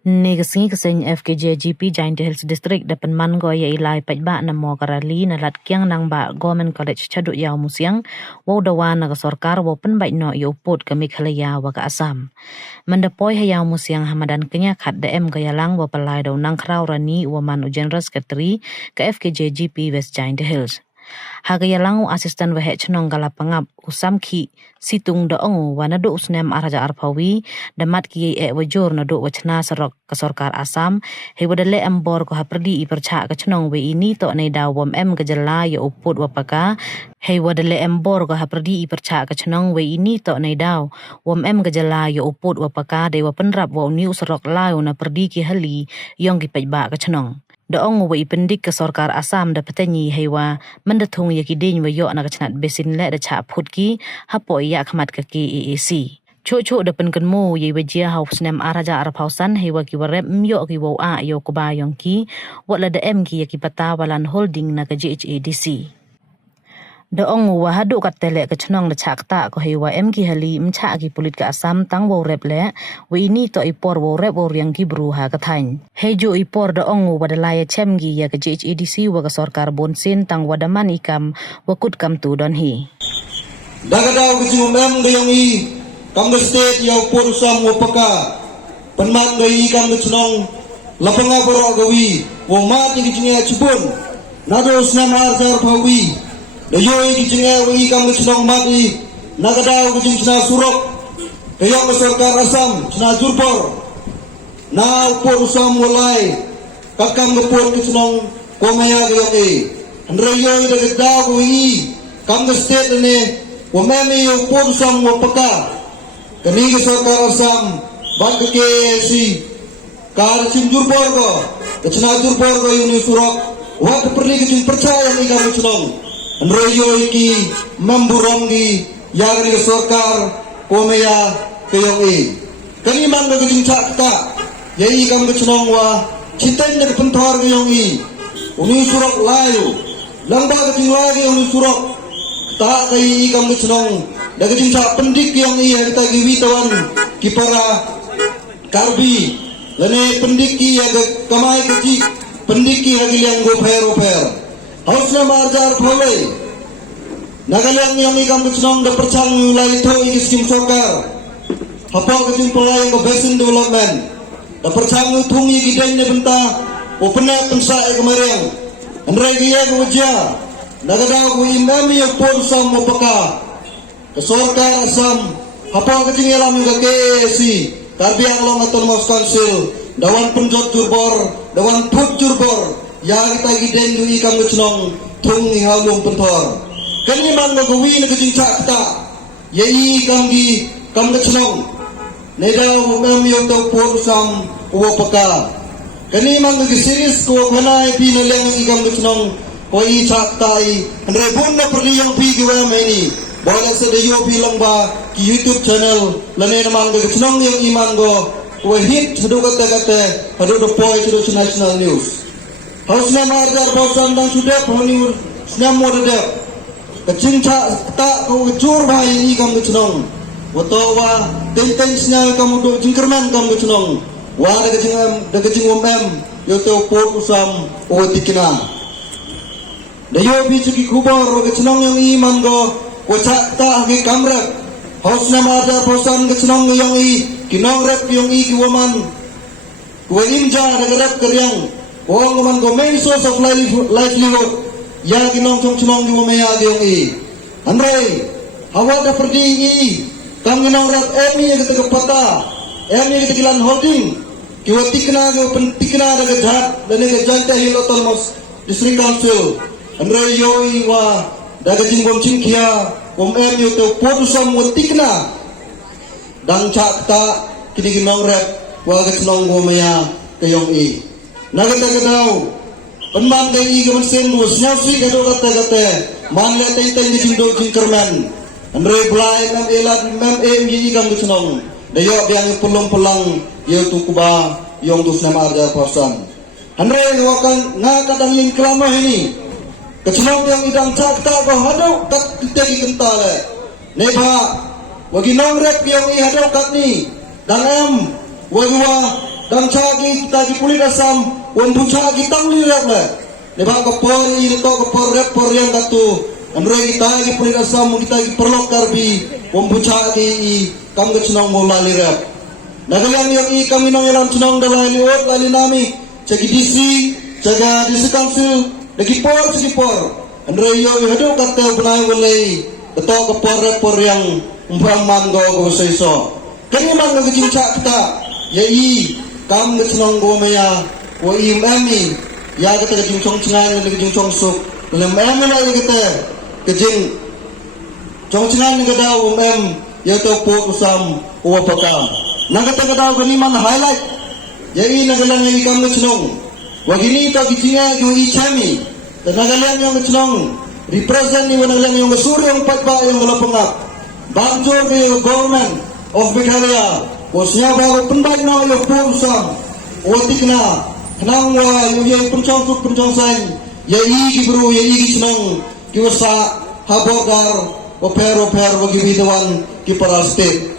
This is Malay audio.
Negasi keseng FKJGP Giant Hills District dapat man go ya ilai pajba na mo karali na lat kyang nang ba Government College chaduk yaw musyang wo dawa na sorkar wo pen bai no yo put ke Meghalaya wa ka Assam. Mendapoy hayaw musyang hamadan kenya khat da em gayalang wo palai daw nang kraw rani wo man General Secretary ke FKJGP West Giant Hills. Hagayalang asisten wehe chenong gala pangap usam ki situng da ongu wana do usnem araja arpawi damat ki wajur na do wachna sarok ke sorkar Assam he wadale embor ko haperdi I percha ke chenong we ini to nei da wom em gejala ya uput wapaka he wadale embor ko haperdi I percha ke chenong we ini to nei da wom em gejala ya uput wapaka de wa penrap wa new sarok lai na perdi ki hali yong ki pajba ke chenong Daong wa ipendik ke sorkar Assam da petanyi hewa mendatung ya kidin wa yo na kacnat besin le da cha phutki hapo ya khmat ka ki AAC. Cho da pen kenmu ye wajia haus nem araja arpausan hewa ki warep myo ki wo a yo ko ba yong ki wa la da em ki ya ki pata walan holding na ka GHADC. Daong wa hadu kat tele ke chnong da chakta ko hewa em ki hali mcha ki pulit ka Assam tang wo rep le we ini to ipor wo rep wo riang ki bru ha ka thain hejo ipor daong wa da lai chem gi ya ka GHADC wa ka sorkar bonsin tang wadaman ikam wa kut kam tu don hi daga daw ki mem ga yang I kam da state yaw por sam wo paka panman ga I kam da chnong lapanga boro ga wi wo ma ti ki nge chubun na do snam har jar phawi Dayoy kijinga wi kam chnong mati nagadaw kijing chna surok kayong sorkar Assam chna jurpor na upor usam walay kakam upor chnong komaya gayong andrayoy dagadaw wi kam state ne wamemi upor usam wapaka kani sorkar Assam bag ke si kar chim jurpor ko chna jurpor ko yuni surok wa perli kijing percaya ni kam chnong Anroyo iki memburongi yagri sorkar komea kayong kani man ga gijing chakta yai kam chnong wa chitain na penthor kayong uni surok layu langba gijing lagi uni surok ta kai kam chnong da gijing chak pendik kayong harita giwi tawan kipara karbi lane pendik ki aga kamai kaji pendik ki hagiliang go fer Hausna marjar phole nagalang yang ikam chnong da perchang lai tho iskim sokar hapo kajing pelai ko basin development da perchang thungi gideng ne benta opena pensa kemariang andrai giya ko ja nagadaw ko imami por sam mopaka ke sorkar Assam hapo kajing elam ga KAC tarbiang long autonomous council dawan penjot jurbor dawan put jurbor ya kita gideng du ikam chnong thung ni halum penthor kani man no gwi na gijing chakta yei kam gi kam chnong ne daw mem yo to por sam wo paka kani man gi series ko khanai pi na leng ikam chnong koi chakta I andre bun na perli yang pi gi wa meni bola se de yo pi lang ba ki YouTube channel lane na man gi chnong yang iman go ko hit sedu kata hadu do poi to national news Hausna marjar bosan dan sudah poni snam model kecing tak ko jur bai kam chnong woto wa tenteng snal kam do jingkerman kam chnong wa da kecing om yo to pot usam o tikna dayo bi chuki khubor ke chnong yang iman go ko chakta ge kamrak Hausna marjar bosan ke chnong yang kinong rep yang ki woman ko imja da rep keryang Wong man go main source of livelihood ya ginong chong di momaya gyong Andre hawa da perdi kam ginong rat emi ke pata emi ke kilan holding kiwatikna go pentikna da gajat dan ke janta hil autonomous district council Andre yoi wa da gajing bom chingkia bom emi to podusam watikna dang chakta kini ginong rat wa gachnong momaya kayong Nagadaw penman kay igaman sen do snawsi kado kata man le tay ni jindo jingkerman andre blai mem elad mem yi igam chnong dayo biang pelong yo tu kuba yong tu snam arja pasan andre wakan nga kadang yin klama ini kechnong yang idang chakta ko hado kat tegi kentale neba wagi nong rep yang I hado kat ni dangam wagwa dan cagi kita di pulit asam wan buca kita lihat le leba kapor ini to kapor repor yang katu andre kita di pulit asam kita di perlok karbi wan buca di kam ke cenong mola lirap nagalian yang i kami nong yalam cenong dalai liot lali nami cagi disi jaga disi council lagi por andre yo hado kata benai walai betul kapor repor yang umpang manggo go seiso kami manggo kecingcak kita yai kam ke cenong go maya wo imami ya kita kejing chong cengan ke kejing chong suk lem em la kita kejing chong cengan ke daw em ya to po usam wa pakam na kita daw gani man highlight yai nagalang yai kam ke cenong wa gini to kejinga go i chami nagalang yang ke cenong represent ni nagalang yang surong patba yang wala pangap banjur ke government of Meghalaya bosnya baru penbaik na yo pusam otik na kenang wa yo pencong sang ya igi bro ya igi senang kiwasa habogar oper bagi bidawan ki para state